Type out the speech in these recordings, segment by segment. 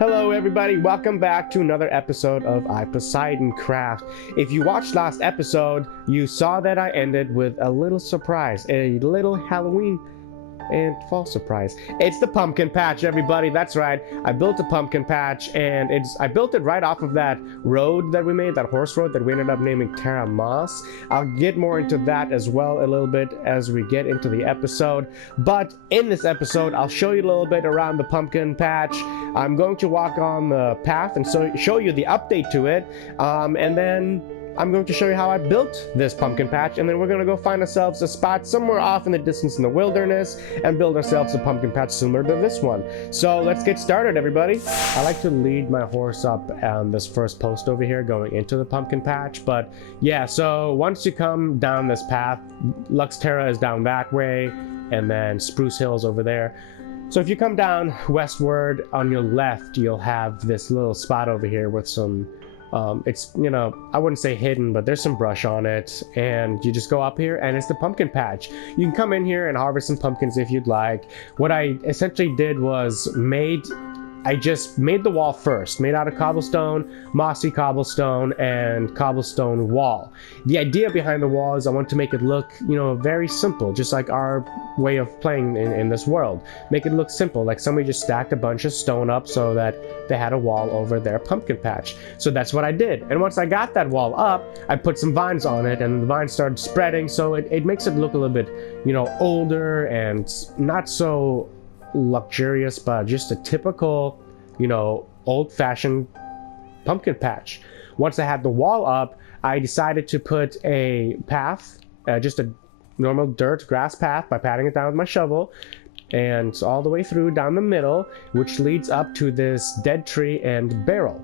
Hello everybody, welcome back to another episode of iPoseidon Craft. If you watched last episode, you saw that I ended with a little surprise, a little Halloween and fall surprise. It's the pumpkin patch, everybody. That's right. I built a pumpkin patch, and I built it right off of that road that we made, that horse road that we ended up naming Terra Moss. I'll get more into that as well a little bit as we get into the episode. But in this episode, I'll show you a little bit around the pumpkin patch. I'm going to walk on the path and show you the update to it, and then I'm going to show you how I built this pumpkin patch, and then we're going to go find ourselves a spot somewhere off in the distance in the wilderness and build ourselves a pumpkin patch similar to this one. So let's get started, everybody. I like to lead my horse up on this first post over here going into the pumpkin patch, but yeah, so once you come down this path, Luxterra is down that way, and then Spruce Hill's over there. So if you come down westward on your left, you'll have this little spot over here with some it's, you know, I wouldn't say hidden, but there's some brush on it, and you just go up here and it's the pumpkin patch. You can come in here and harvest some pumpkins if you'd like. What I essentially did was I just made the wall first, made out of cobblestone, mossy cobblestone, and cobblestone wall. The idea behind the wall is I want to make it look, you know, very simple, just like our way of playing in this world. Make it look simple, like somebody just stacked a bunch of stone up so that they had a wall over their pumpkin patch. So that's what I did. And once I got that wall up, I put some vines on it, and the vines started spreading, so it makes it look a little bit, you know, older and not so luxurious, but just a typical, you know, old-fashioned pumpkin patch. Once I had the wall up, I decided to put a path, just a normal dirt grass path, by patting it down with my shovel, and all the way through down the middle, which leads up to this dead tree and barrel.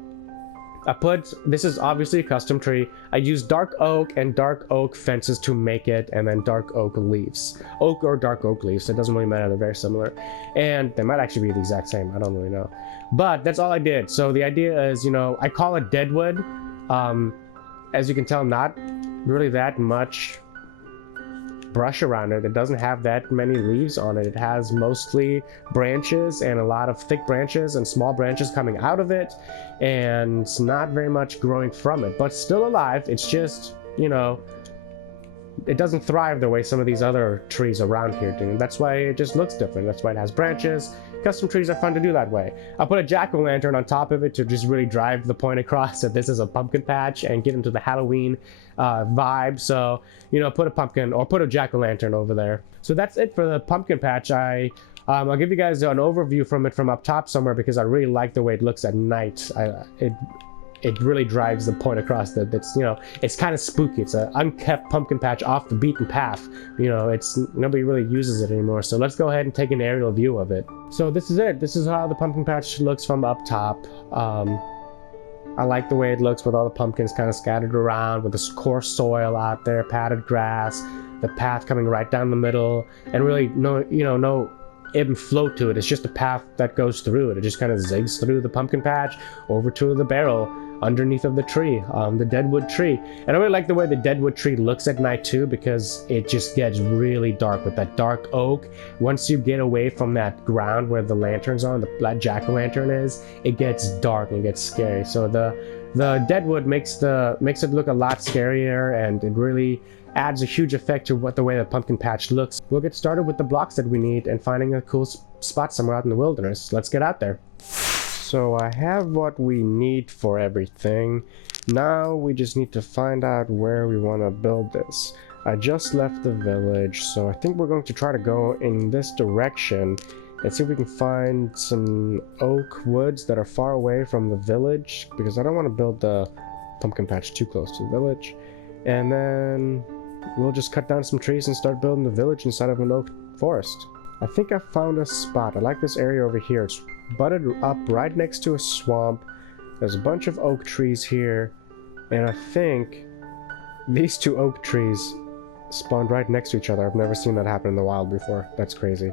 This is obviously a custom tree. I used dark oak and dark oak fences to make it, and then dark oak leaves. Oak or dark oak leaves, it doesn't really matter, they're very similar. And they might actually be the exact same, I don't really know. But that's all I did. So the idea is, you know, I call it deadwood. As you can tell, not really that much brush around it. It doesn't have that many leaves on it. It has mostly branches and a lot of thick branches and small branches coming out of it, and not very much growing from it, but still alive. It's just, you know, it doesn't thrive the way some of these other trees around here do. That's why it just looks different. That's why it has branches. Custom trees are fun to do that way. I'll put a jack-o'-lantern on top of it to just really drive the point across that this is a pumpkin patch and get into the Halloween vibe. So, you know, put a pumpkin or put a jack-o'-lantern over there. So that's it for the pumpkin patch. I'll give you guys an overview from it from up top somewhere, because I really like the way it looks at night. It really drives the point across that it's, you know, it's kind of spooky. It's an unkept pumpkin patch off the beaten path. You know, nobody really uses it anymore. So let's go ahead and take an aerial view of it. So this is it. This is how the pumpkin patch looks from up top. I like the way it looks with all the pumpkins kind of scattered around, with this coarse soil out there, padded grass, the path coming right down the middle, and really no ebb and float to it. It's just a path that goes through it. It just kind of zigs through the pumpkin patch over to the barrel underneath of the tree, the deadwood tree. And I really like the way the deadwood tree looks at night too, because it just gets really dark with that dark oak. Once you get away from that ground where the lanterns are, the jack-o'-lantern is, it gets dark and it gets scary. So the deadwood makes it look a lot scarier, and it really adds a huge effect to the way the pumpkin patch looks. We'll get started with the blocks that we need and finding a cool spot somewhere out in the wilderness. Let's get out there. So I have what we need for everything. Now we just need to find out where we want to build this. I just left the village, so I think we're going to try to go in this direction and see if we can find some oak woods that are far away from the village, because I don't want to build the pumpkin patch too close to the village. And then we'll just cut down some trees and start building the village inside of an oak forest. I think I found a spot. I like this area over here. It's butted up right next to a swamp. There's a bunch of oak trees here, and I think these two oak trees spawned right next to each other. I've never seen that happen in the wild before. That's crazy.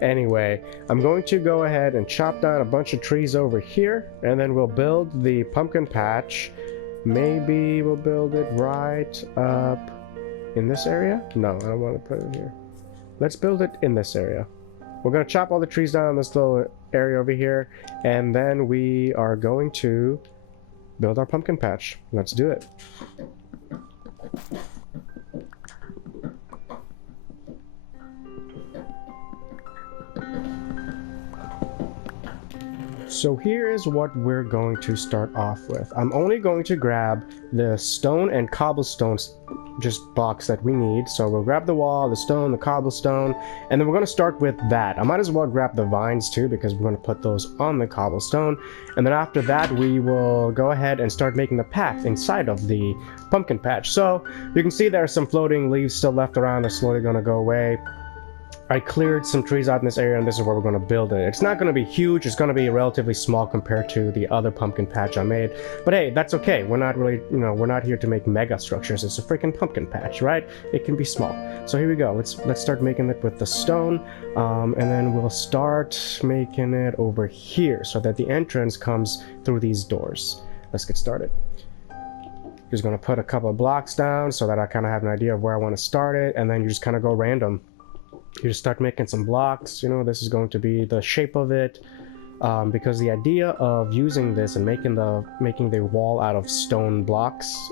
Anyway, I'm going to go ahead and chop down a bunch of trees over here, and then we'll build the pumpkin patch. Maybe we'll build it right up in this area. No, I don't want to put it here. Let's build it in this area. we're gonna chop all the trees down in this little area over here, and then we are going to build our pumpkin patch. Let's do it. So here is what we're going to start off with. I'm only going to grab the stone and cobblestones just box that we need. So we'll grab the wall, the stone, the cobblestone, and then we're going to start with that. I might as well grab the vines too because we're going to put those on the cobblestone. And then after that we will go ahead and start making the path inside of the pumpkin patch. So you can see there are some floating leaves still left around. They're slowly going to go away. I cleared some trees out in this area, and this is where we're going to build it. It's not going to be huge. It's going to be relatively small compared to the other pumpkin patch I made. But hey, that's okay. We're not really, we're not here to make mega structures. It's a freaking pumpkin patch, right? It can be small. So here we go. Let's start making it with the stone, and then we'll start making it over here so that the entrance comes through these doors. Let's get started. Just going to put a couple of blocks down so that I kind of have an idea of where I want to start it, and then you just kind of go random. You just start making some blocks. This is going to be the shape of it, because the idea of using this and making the wall out of stone blocks,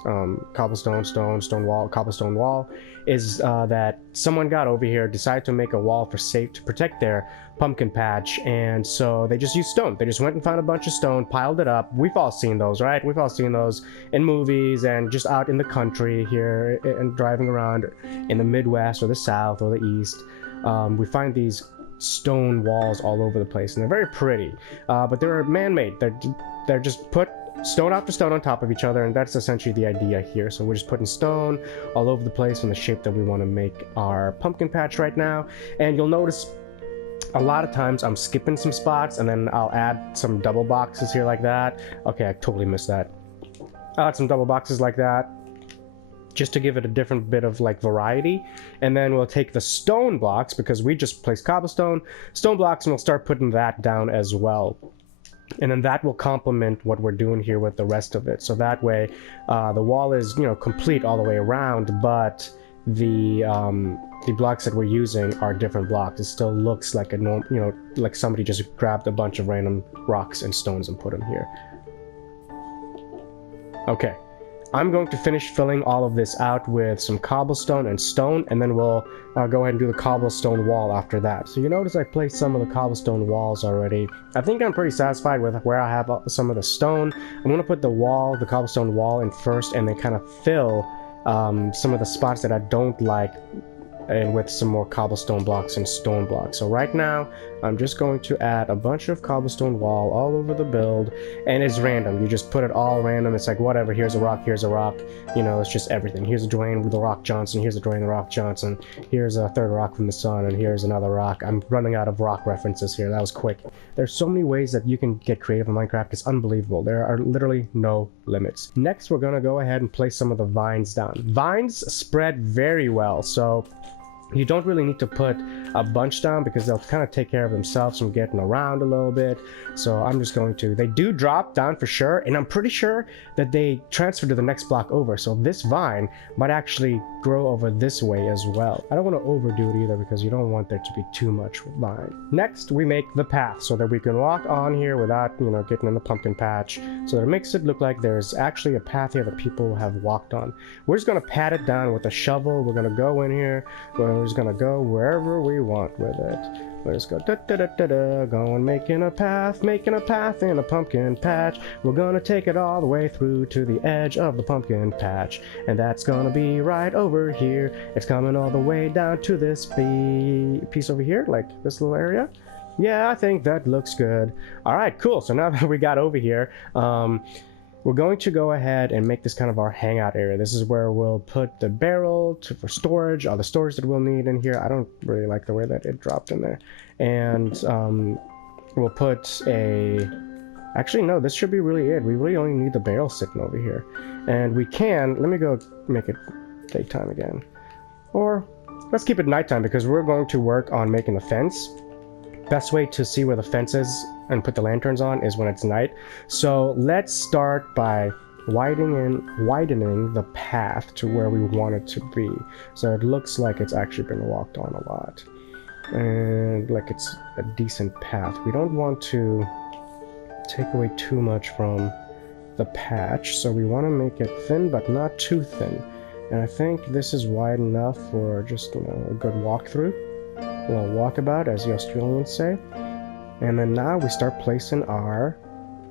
cobblestone, stone wall, cobblestone wall, is that someone got over here, decided to make a wall to protect their pumpkin patch, and so they just used stone. They just went and found a bunch of stone, piled it up. We've all seen those, right? We've all seen those in movies and just out in the country here and driving around in the Midwest or the South or the East. We find these stone walls all over the place, and they're very pretty, but they're man-made. They're just put stone after stone on top of each other, and that's essentially the idea here. So we're just putting stone all over the place in the shape that we want to make our pumpkin patch right now. And you'll notice a lot of times I'm skipping some spots, and then I'll add some double boxes here like that. Okay, I totally missed that. I'll add some double boxes like that, just to give it a different bit of variety. And then we'll take the stone blocks, because we just placed cobblestone, stone blocks, and we'll start putting that down as well. And then that will complement what we're doing here with the rest of it. So that way the wall is complete all the way around, but the blocks that we're using are different blocks. It still looks like a normal, like somebody just grabbed a bunch of random rocks and stones and put them here. Okay. I'm going to finish filling all of this out with some cobblestone and stone, and then we'll go ahead and do the cobblestone wall after that. So you notice I placed some of the cobblestone walls already. I think I'm pretty satisfied with where I have some of the stone. I'm going to put the cobblestone wall in first, and then kind of fill some of the spots that I don't like, and with some more cobblestone blocks and stone blocks. So right now I'm just going to add a bunch of cobblestone wall all over the build, and it's random. You just put it all random. It's like whatever, here's a rock, it's just everything. Here's a Dwayne The Rock Johnson, here's a Dwayne The Rock Johnson, here's a third rock from the sun, and here's another rock. I'm running out of rock references here. That was quick. There's so many ways that you can get creative in Minecraft. It's unbelievable. There are literally no limits. Next, we're gonna go ahead and place some of the vines down. Vines spread very well, so you don't really need to put a bunch down because they'll kind of take care of themselves from getting around a little bit. So I'm just going to, they do drop down for sure, and I'm pretty sure that they transfer to the next block over. So this vine might actually grow over this way as well. I don't want to overdo it either because you don't want there to be too much vine. Next, we make the path so that we can walk on here without, getting in the pumpkin patch. So that it makes it look like there's actually a path here that people have walked on. We're just going to pat it down with a shovel. We're going to go in here. We're just going to go wherever we want with it. Let's go going making a path in a pumpkin patch. We're gonna take it all the way through to the edge of the pumpkin patch, and that's gonna be right over here. It's coming all the way down to this piece over here, like this little area. Yeah, I think that looks good. All right, cool. So now that we got over here, we're going to go ahead and make this kind of our hangout area. This is where we'll put the barrel for storage, all the storage that we'll need in here. I don't really like the way that it dropped in there. And we'll put actually, no, this should be really it. We really only need the barrel sitting over here. And we can, let me go make it daytime again. Or let's keep it nighttime because we're going to work on making the fence. Best way to see where the fence is and put the lanterns on is when it's night. So let's start by widening the path to where we want it to be, so it looks like it's actually been walked on a lot. and like it's a decent path. We don't want to take away too much from the patch, so we want to make it thin but not too thin. And I think this is wide enough for just, you know, a good walkthrough, well, walkabout, as the Australians say. And then now we start placing our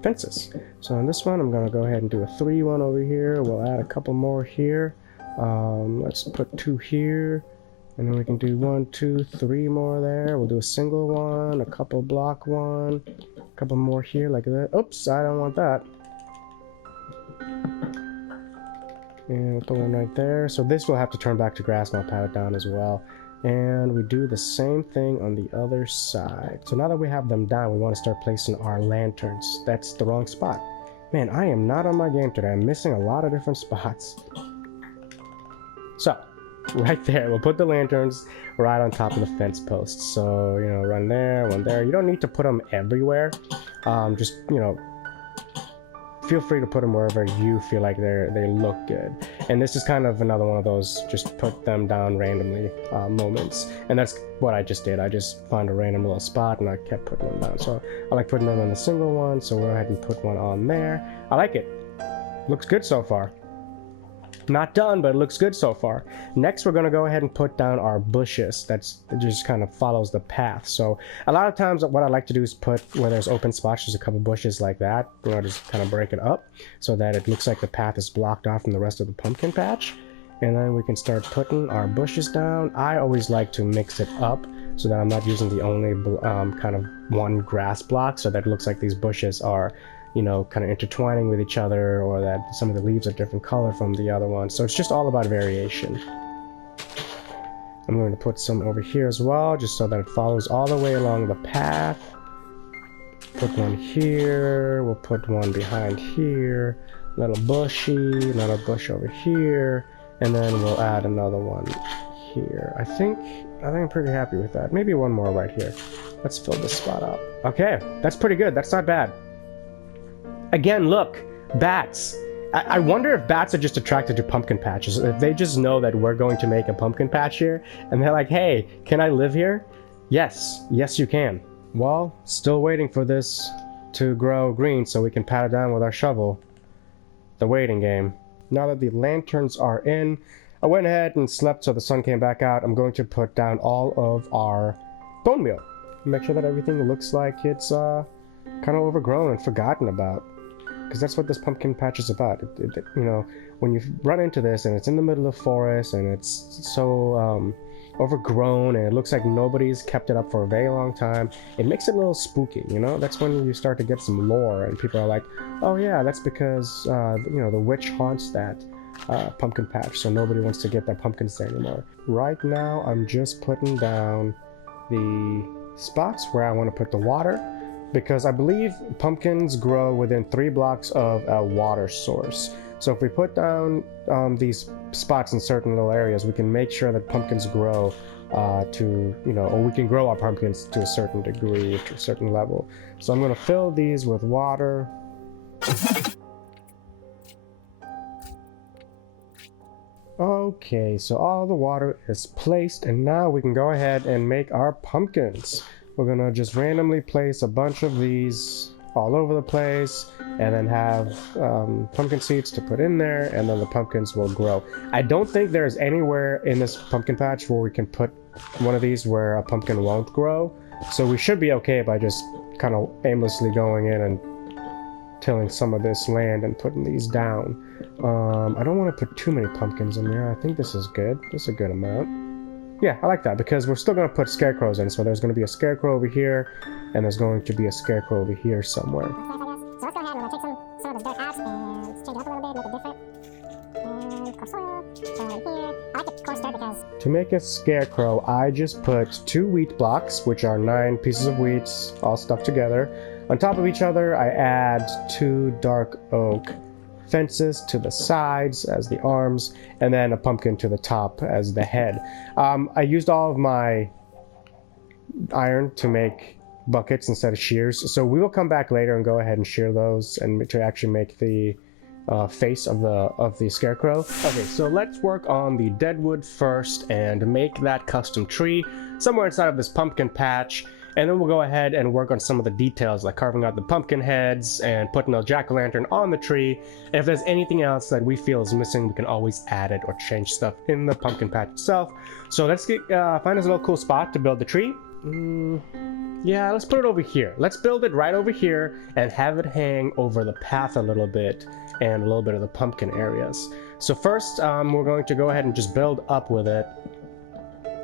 fences. So on this one, I'm going to go ahead and do a 3-1 over here. We'll add a couple more here. Let's put 2 here, and then we can do 1, 2, 3 more there. We'll do a single one, a couple block one, a couple more here like that. Oops, I don't want that. And we'll put one right there. So this will have to turn back to grass, and I'll pat it down as well. And we do the same thing on the other side. So now that we have them down, we want to start placing our lanterns. That's the wrong spot. Man, I am not on my game today. I'm missing a lot of different spots. So, right there, we'll put the lanterns right on top of the fence posts. So, you know, one there, one there. You don't need to put them everywhere. Just, you know, feel free to put them wherever you feel like they look good. And this is kind of another one of those just put them down randomly moments. And that's what I just did. I just found a random little spot and I kept putting them down. So I like putting them on a single one, so we'll go ahead and put one on there. I like it. Looks good so far. Not done, but it looks good so far. Next, we're going to go ahead and put down our bushes. It just kind of follows the path. So a lot of times what I like to do is put, where there's open spots, just a couple bushes like that. You know, just kind of break it up so that it looks like the path is blocked off from the rest of the pumpkin patch. And then we can start putting our bushes down. I always like to mix it up so that I'm not using the only kind of one grass block, so that it looks like these bushes are, you know, kind of intertwining with each other, or that some of the leaves are different color from the other one. So it's just all about variation. I'm going to put some over here as well, just so that it follows all the way along the path. Put one here, we'll put one behind here, little bushy, another bush over here, and then we'll add another one here. I think I'm pretty happy with that. Maybe one more right here. Let's fill this spot up. Okay, that's pretty good. That's not bad. Again, look, bats. I wonder if bats are just attracted to pumpkin patches. If they just know that we're going to make a pumpkin patch here, and they're like, hey, can I live here? Yes, yes you can. Well, still waiting for this to grow green so we can pat it down with our shovel. The waiting game. Now that the lanterns are in, I went ahead and slept so the sun came back out. I'm going to put down all of our bone meal. Make sure that everything looks like it's kind of overgrown and forgotten about. Because that's what this pumpkin patch is about. You know, when you run into this and it's in the middle of the forest and it's so overgrown and it looks like nobody's kept it up for a very long time, it makes it a little spooky, you know? That's when you start to get some lore and people are like, oh yeah, that's because, you know, the witch haunts that pumpkin patch, so nobody wants to get their pumpkins there anymore. Right now, I'm just putting down the spots where I want to put the water, because I believe pumpkins grow within 3 blocks of a water source. So if we put down these spots in certain little areas, we can make sure that pumpkins grow to, you know, or we can grow our pumpkins to a certain degree, to a certain level. So I'm going to fill these with water. Okay, so all the water is placed, and now we can go ahead and make our pumpkins. We're gonna just randomly place a bunch of these all over the place, and then have pumpkin seeds to put in there, and then the pumpkins will grow. I don't think there's anywhere in this pumpkin patch where we can put one of these where a pumpkin won't grow, so we should be okay by just kind of aimlessly going in and tilling some of this land and putting these down. I don't want to put too many pumpkins in there. I think this is good. This is a good amount. Yeah, I like that, because we're still going to put scarecrows in. So there's going to be a scarecrow over here, and there's going to be a scarecrow over here somewhere. So let's go ahead and take some of this dirt out, and let's change it up a little bit, make it different. And coarse soil, so right here. I like the coarse dirt because... To make a scarecrow, I just put 2 wheat blocks, which are 9 pieces of wheat, all stuck together. On top of each other, I add 2 dark oak fences to the sides as the arms, and then a pumpkin to the top as the head. I used all of my iron to make buckets instead of shears, so we will come back later and go ahead and shear those and to actually make the face of the scarecrow. Okay, so let's work on the deadwood first and make that custom tree somewhere inside of this pumpkin patch, and then we'll go ahead and work on some of the details like carving out the pumpkin heads and putting a jack-o'-lantern on the tree. And if there's anything else that we feel is missing, we can always add it or change stuff in the pumpkin patch itself. So let's find us a little cool spot to build the tree. Yeah, let's put it over here. Let's build it right over here and have it hang over the path a little bit and a little bit of the pumpkin areas. So first, we're going to go ahead and just build up with it.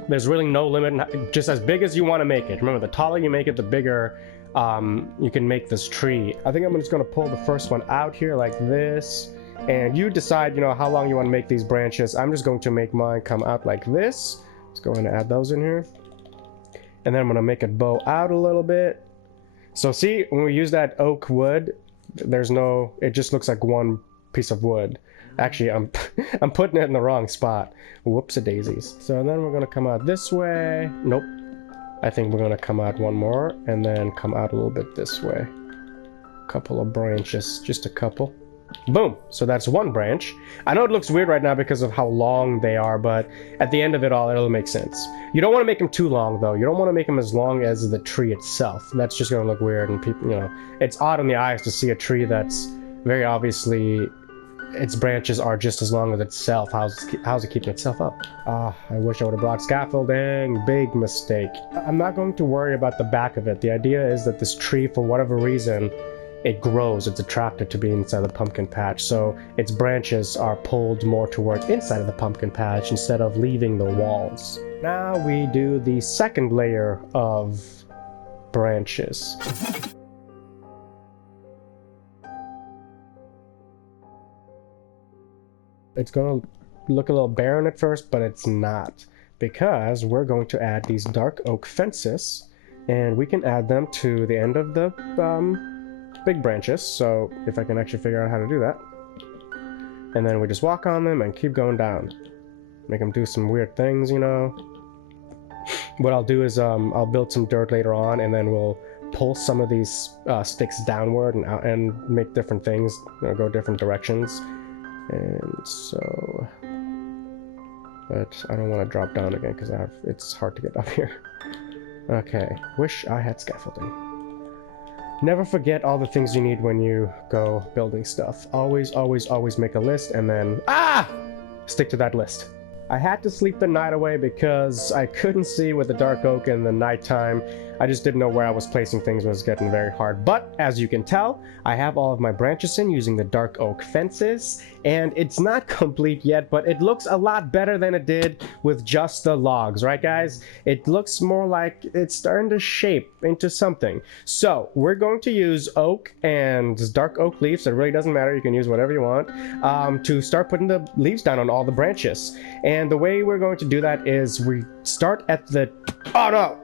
There's really no limit, just as big as you want to make it. Remember, the taller you make it, the bigger you can make this tree. I think I'm just going to pull the first one out here like this, and you decide, you know, how long you want to make these branches. I'm just going to make mine come out like this. Let's go ahead and add those in here. And then I'm going to make it bow out a little bit. So see, when we use that oak wood, there's no, it just looks like one piece of wood. Actually, I'm putting it in the wrong spot. Whoops-a-daisies. So then we're going to come out this way. Nope. I think we're going to come out one more and then come out a little bit this way. Couple of branches, just a couple. Boom. So that's one branch. I know it looks weird right now because of how long they are, but at the end of it all, it'll make sense. You don't want to make them too long, though. You don't want to make them as long as the tree itself. That's just going to look weird, and people, you know, it's odd on the eyes to see a tree that's very obviously its branches are just as long as itself. How's it keeping itself up? Ah, I wish I would have brought scaffolding. Big mistake. I'm not going to worry about the back of it. The idea is that this tree, for whatever reason, it grows. It's attracted to be inside the pumpkin patch, so its branches are pulled more toward inside of the pumpkin patch instead of leaving the walls. Now we do the second layer of branches. It's gonna look a little barren at first, but it's not, because we're going to add these dark oak fences, and we can add them to the end of the big branches. So if I can actually figure out how to do that, and then we just walk on them and keep going down, make them do some weird things, you know. What I'll do is I'll build some dirt later on, and then we'll pull some of these sticks downward and out and make different things, you know, go different directions. And so, but I don't want to drop down again because it's hard to get up here. Okay, wish I had scaffolding. Never forget all the things you need when you go building stuff. Always, always, always make a list and then, stick to that list. I had to sleep the night away because I couldn't see with the dark oak in the nighttime. I just didn't know where I was placing things. It was getting very hard. But as you can tell, I have all of my branches in using the dark oak fences, and it's not complete yet, but it looks a lot better than it did with just the logs, right guys? It looks more like it's starting to shape into something. So we're going to use oak and dark oak leaves. It really doesn't matter. You can use whatever you want to start putting the leaves down on all the branches. And the way we're going to do that is we start at the... Oh no!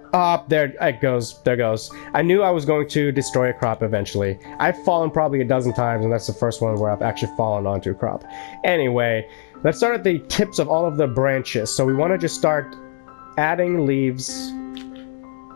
There it goes. There goes. I knew I was going to destroy a crop eventually. I've fallen probably a dozen times, and that's the first one where I've actually fallen onto a crop. Anyway, let's start at the tips of all of the branches. So we want to just start adding leaves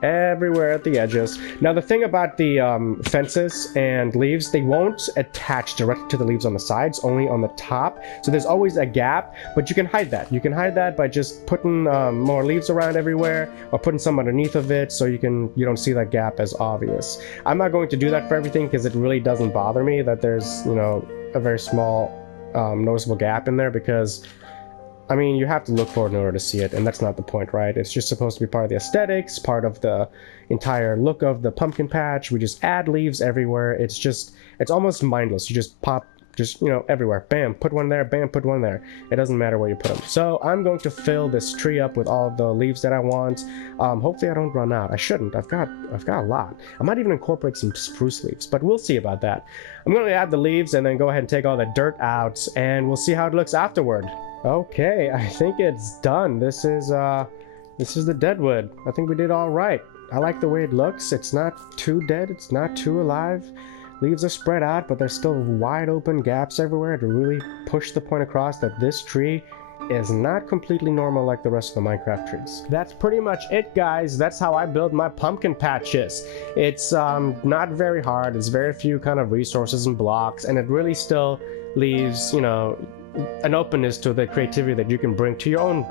everywhere at the edges. Now the thing about the fences and leaves, they won't attach directly to the leaves on the sides, only on the top. So there's always a gap, but you can hide that. You can hide that by just putting more leaves around everywhere, or putting some underneath of it so you don't see that gap as obvious. I'm not going to do that for everything because it really doesn't bother me that there's, you know, a very small noticeable gap in there, because I mean, you have to look for it in order to see it, and that's not the point, right? It's just supposed to be part of the aesthetics, part of the entire look of the pumpkin patch. We just add leaves everywhere. It's almost mindless. You just pop, you know, everywhere. Bam, put one there, bam, put one there. It doesn't matter where you put them. So I'm going to fill this tree up with all of the leaves that I want. Hopefully I don't run out. I shouldn't. I've got a lot. I might even incorporate some spruce leaves, but we'll see about that. I'm going to add the leaves and then go ahead and take all the dirt out, and we'll see how it looks afterward. Okay, I think it's done. This is the deadwood. I think we did all right. I like the way it looks. It's not too dead. It's not too alive. Leaves are spread out, but there's still wide open gaps everywhere to really push the point across that this tree is not completely normal like the rest of the Minecraft trees. That's pretty much it, guys. That's how I build my pumpkin patches. It's not very hard. It's very few kind of resources and blocks, and it really still leaves, you know, an openness to the creativity that you can bring to your own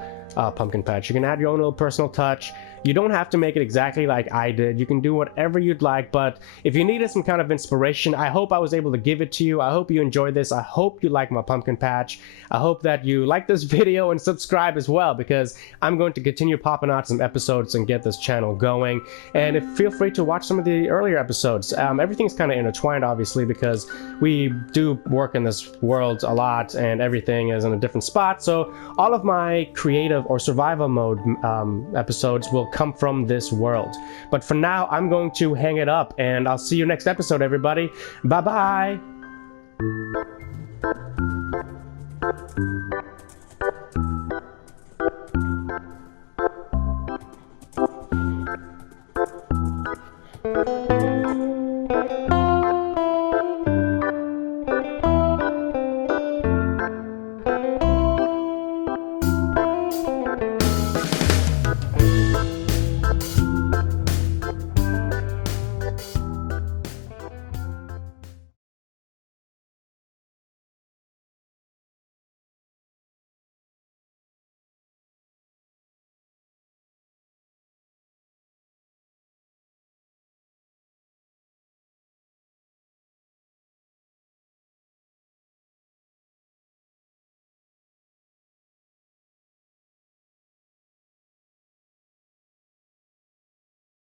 pumpkin patch. You can add your own little personal touch. You don't have to make it exactly like I did. You can do whatever you'd like, but if you needed some kind of inspiration, I hope I was able to give it to you. I hope you enjoyed this. I hope you like my pumpkin patch. I hope that you like this video and subscribe as well, because I'm going to continue popping out some episodes and get this channel going. And feel free to watch some of the earlier episodes. Everything's kind of intertwined, obviously, because we do work in this world a lot and everything is in a different spot. So all of my creative or survival mode episodes will come from this world. But for now, I'm going to hang it up, and I'll see you next episode, everybody. Bye bye.